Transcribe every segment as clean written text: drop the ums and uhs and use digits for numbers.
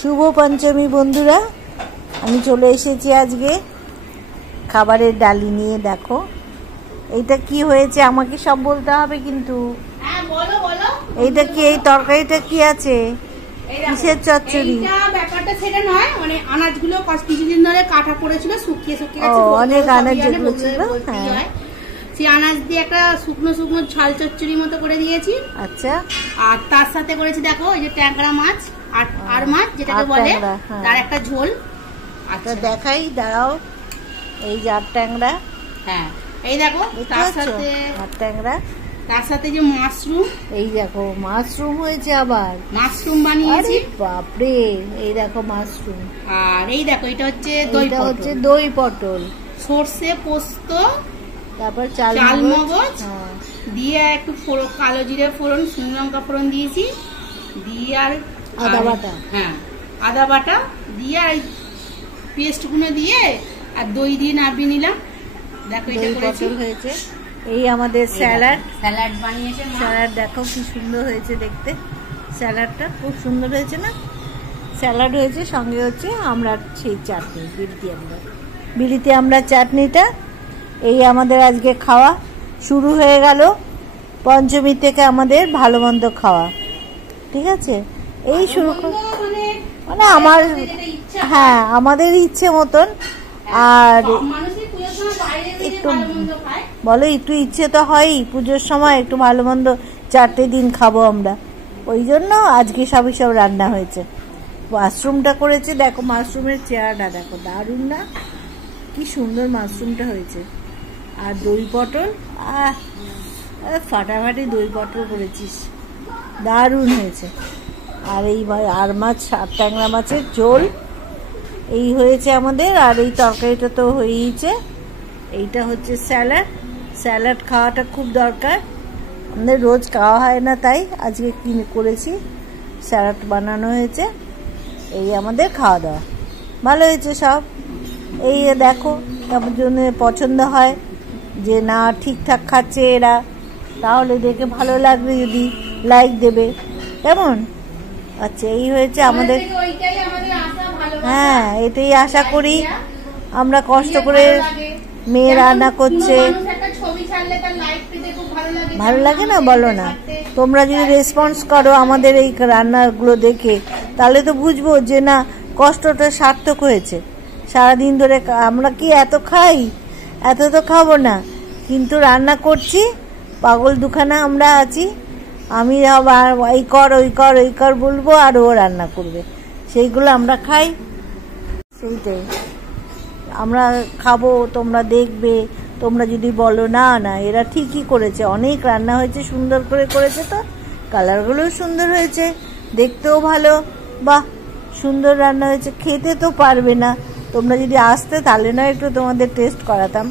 শুভ পঞ্চমী বন্ধুরা, আমি চলে এসেছি আজকে খাবারের ডালি নিয়ে। দেখো এইটা কি হয়েছে, আমাকে সব বলতে হবে কিন্তু। এইটা কি, এই তরকারিটা কি আছে, কিসের চচ্চড়ি? ব্যাপারটা সেটা নয়, মানে আনাজগুলো কিছুদিন ধরে কাটা পড়েছিল, শুকিয়ে শুকিয়ে গেছে। অনেক আনাজ যেগুলো ছিল, সেই আনাজ দিয়ে একটা শুকনো শুকনো ঝাল চচ্চড়ি মতো করে দিয়েছি। আচ্ছা, আর তার সাথে করেছি দেখো এই যে ট্যাংরা মাছ আর মাছ যেটাকে বলে, তার একটা ঝোল। আচ্ছা দেখাই, দাঁড়াও। এই যে আর ট্যাংরা, হ্যাঁ এই দেখো তার সাথে আর ট্যাংরা, তার সাথে যে মাশরুম, এই দেখো মাশরুম হয়েছে, আবার মাশরুম বানিয়েছি। বাপরে, এই দেখো মাশরুম। আর এই দেখো এটা হচ্ছে দই পটল, সর্ষে পোস্ত, তারপর চালমগজ দিয়ে একটু কালো জিরে ফোড়ন, শুকনো লঙ্কা ফোড়ন দিয়েছি, দিয়ে আর আদা বাটা, হ্যাঁ আদা বাটা দিয়ে আর পেস্ট গুলো দিয়ে আর দই দিয়ে নাবিয়ে নিলাম। দেখো এটা করেছি হয়েছে। এই আমাদের স্যালাড বানিয়েছে। স্যালাড দেখো কি সুন্দর হয়েছে দেখতে, স্যালাডটা খুব সুন্দর হয়েছে না? স্যালাড হয়েছে, সঙ্গে হচ্ছে আমরা সেই চাটনি, বিলিতি আমরা চাটনিটা। এই আমাদের আজকে খাওয়া শুরু হয়ে গেল পঞ্চমী থেকে, আমাদের ভালো মন্দ খাওয়া, ঠিক আছে? এই শুরু মানে আমার, হ্যাঁ আমাদের ইচ্ছে মতন। আর একটু বলো, একটু ইচ্ছে তো হয়ই পুজোর সময়, একটু ভালো মন্দ 4টে দিন খাবো আমরা, ওই জন্য আজকে সব রান্না হয়েছে। মাশরুমটা করেছে, দেখো মাশরুমের চেহারাটা দেখো, দারুণ না? কি সুন্দর মাশরুমটা হয়েছে। আর দই পটল, ফাটাফাটি দই পটল করেছিস, দারুণ হয়েছে। আর এই আর মাছ, আর ট্যাংরা মাছের ঝোল, এই হয়েছে আমাদের। আর এই তরকারিটা তো হয়েইছে। এইটা হচ্ছে স্যালাড খাওয়াটা খুব দরকার, আমাদের রোজ খাওয়া হয় না, তাই আজকে কিনে করেছি, স্যালাড বানানো হয়েছে। এই আমাদের খাওয়া দাওয়া ভালো হয়েছে সব। এই দেখো, তার জন্য পছন্দ হয় যে না ঠিকঠাক খাচ্ছে এরা, তাহলে দেখে ভালো লাগবে, যদি লাইক দেবে, কেমন? আচ্ছা এই হয়েছে আমাদের, হ্যাঁ এটাই আশা করি। আমরা কষ্ট করে মেয়ে রান্না করছে, ভালো লাগে না বলো না? তোমরা যদি রেসপন্স করো আমাদের এই রান্নাগুলো দেখে, তাহলে তো বুঝবো যে না কষ্টটা সার্থক হয়েছে। সারাদিন ধরে আমরা কি এত খাই? এত তো খাবো না, কিন্তু রান্না করছি, পাগল দুখানা আমরা আছি। আমি আবার এই কর ওই কর ওই কর বলবো, আর ও রান্না করবে, সেইগুলো আমরা খাই। সেইটাই আমরা খাবো, তোমরা দেখবে। তোমরা যদি বলো না না এরা ঠিকই করেছে, অনেক রান্না হয়েছে, সুন্দর করে করেছে, তো কালারগুলোও সুন্দর হয়েছে, দেখতেও ভালো, বাহ সুন্দর রান্না হয়েছে। খেতে তো পারবে না, তোমরা যদি আসতে তাহলে না একটু তোমাদের টেস্ট করাতাম।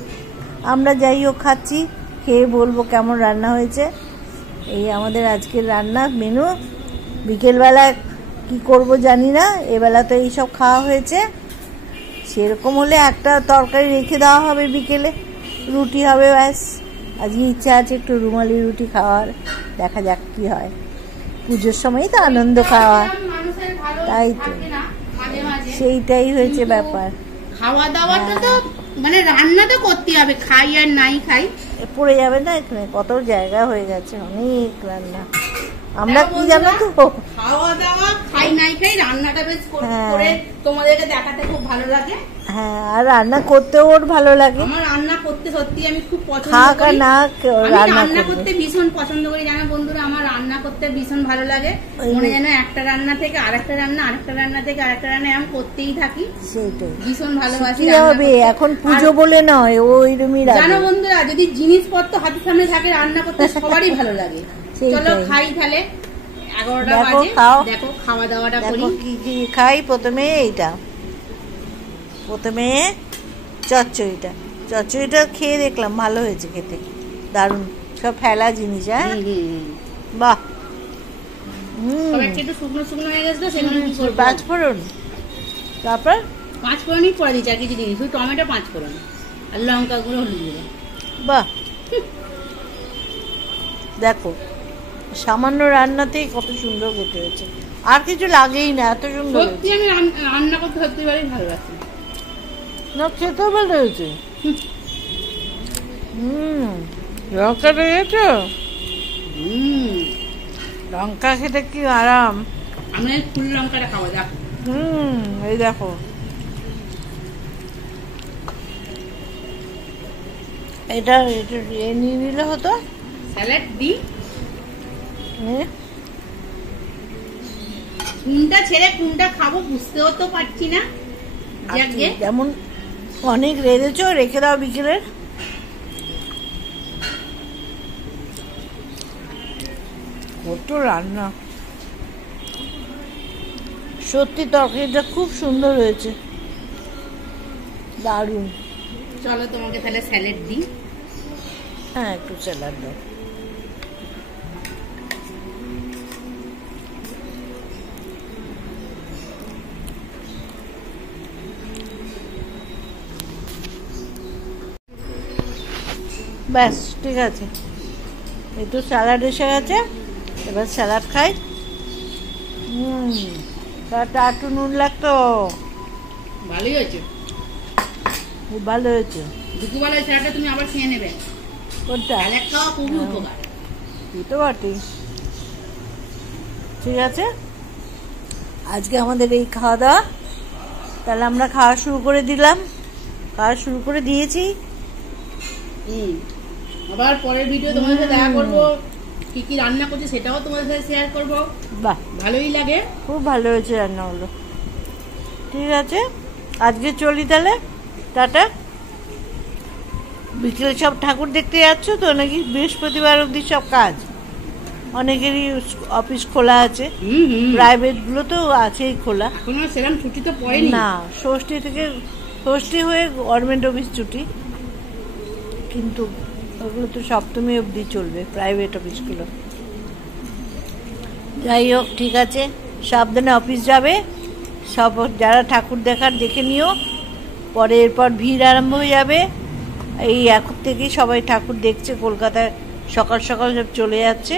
আমরা যাই হোক খাচ্ছি, খেয়ে বলবো কেমন রান্না হয়েছে। এই আমাদের আজকের রান্না মেনু। বিকেলবেলা কি করব জানি না, এবেলা তো এইসব খাওয়া হয়েছে। সেরকম হলে একটা তরকারি রেখে দেওয়া হবে, বিকেলে রুটি হবে, ব্যাস। আজকে ইচ্ছা আছে একটু রুমালি রুটি খাওয়ার, দেখা যাক কি হয়। পুজোর সময়ই তো আনন্দ খাওয়া, তাই তো, সেইটাই হয়েছে ব্যাপার। খাওয়া দাওয়াটা তো মানে রান্না তো করতে হবে, খাই আর নাই খাই পড়ে যাবে না? এখানে কত জায়গা হয়ে গেছে, অনেক রান্না। আমরা কি জানো তো, খাওয়া দাওয়া খাই নাই খাই, রান্নাটা বেশ করে তোমাদেরকে দেখাতে খুব ভালো লাগে। হ্যাঁ, আর রান্না করতেও ওর ভালো লাগে। আমার রান্না করতে সত্যি আমি খুব পছন্দ করি, রান্না করতে ভীষণ পছন্দ করি জানো বন্ধুরা। আমার রান্না করতে ভীষণ ভালো লাগে, মনে যেন একটা রান্না থেকে আরেকটা রান্না, আরেকটা রান্না থেকে আরেকটা রান্না, আমি করতেই থাকি। সেইটাই ভীষণ ভালোবাসি। এখন পুজো বলে নয়, ওইরকমই জানো বন্ধুরা, যদি জিনিসপত্র হাতের সামনে থাকে রান্না করতে সবারই ভালো লাগে। চলো খাই তাহলে, 11টা বাজে, দেখো খাওয়া দাওয়াটা করি। কি কি খাই? প্রথমে এইটা, প্রথমে চচ্চড়িটা খেয়ে দেখলাম, ভালো হয়েছে খেতে, দারুণ। সব ফেলা জিনিস, হ্যাঁ বাহ। একটু শুকনো শুকনো হয়ে গেছে, সেগুলো 5 ফোড়ন, তারপর 5 ফোড়নই পরে দিচ্ছি, আর কিছু দিন শুধু টমেটো 5 ফোড়ন আর লঙ্কা গুঁড়ো, হলুদ গুঁড়ো, বাহ। দেখো সামান্য রান্নাতেই কত সুন্দর খেতে হয়েছে। আর কিছু লাগেই না, এত সুন্দর। সত্যি আমি রান্না করতে সত্যি ভালোই ভালোবাসি। না, খেতেও ভালো হয়েছে। লঙ্কা রয়েছে, লঙ্কা খেতে কি আরাম। আমি ফুল লঙ্কাটা খাবো, দেখ। এই দেখো, এটা নিয়ে নিলে হতো। স্যালাড দি, কোনটা ছেড়ে কোনটা খাবো বুঝতেও তো পারছি না। যেমন অনেক রেঁধেছো, রেখে দাও বিকেলের। কত রান্না, সত্যি তরকারিটা খুব সুন্দর হয়েছে, দারুণ। চলো তোমাকে তাহলে স্যালাড দিই। হ্যাঁ, একটু স্যালাড দাও। ব্যাস, ঠিক আছে, একটু স্যালাড এসে গেছে, এবার স্যালাড খাই। তারটা একটু নুন লাগতো। ভালোই হয়েছে, খুব ভালো হয়েছে। দুপুরবেলায় স্যালাডটা তুমি আবার খেয়ে নেবে। কোনটা? স্যালাড খাওয়া খুবই উপকার। তো বটে। ঠিক আছে, আজকে আমাদের এই খাওয়া দাওয়া, তাহলে আমরা খাওয়া শুরু করে দিলাম, খাওয়া শুরু করে দিয়েছি। আবার পরের ভিডিও তোমাদের সাথে দেখা করবো, কি কি রান্না করছি সেটাও তোমাদের সাথে শেয়ার করবো। বাহ, ভালোই লাগে, খুব ভালো হয়েছে রান্নাগুলো। ঠিক আছে, আজকে চলি তাহলে, টাটা। বিকেলে সব ঠাকুর দেখতে যাচ্ছ তো নাকি? বৃহস্পতিবার অবধি সব কাজ, অনেকেরই অফিস খোলা আছে, প্রাইভেট গুলো তো আছেই খোলা। এখনো সেরকম ছুটি তো পড়েনি না, ষষ্ঠী থেকে, ষষ্ঠী হয়ে গভর্নমেন্ট অফিস ছুটি, কিন্তু ওগুলো তো সপ্তমী অবধি চলবে প্রাইভেট অফিসগুলো। যাই হোক, ঠিক আছে, সাবধানে অফিস যাবে সব। যারা ঠাকুর দেখার দেখে নিও, পরে এরপর ভিড় আরম্ভ হয়ে যাবে। এই এখন থেকেই সবাই ঠাকুর দেখছে, কলকাতায় সকাল সকাল সব চলে যাচ্ছে।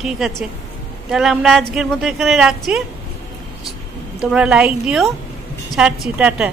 ঠিক আছে, তাহলে আমরা আজকের মতো এখানে রাখছি। তোমরা লাইক দিও, ছাড়ছি, টাটা।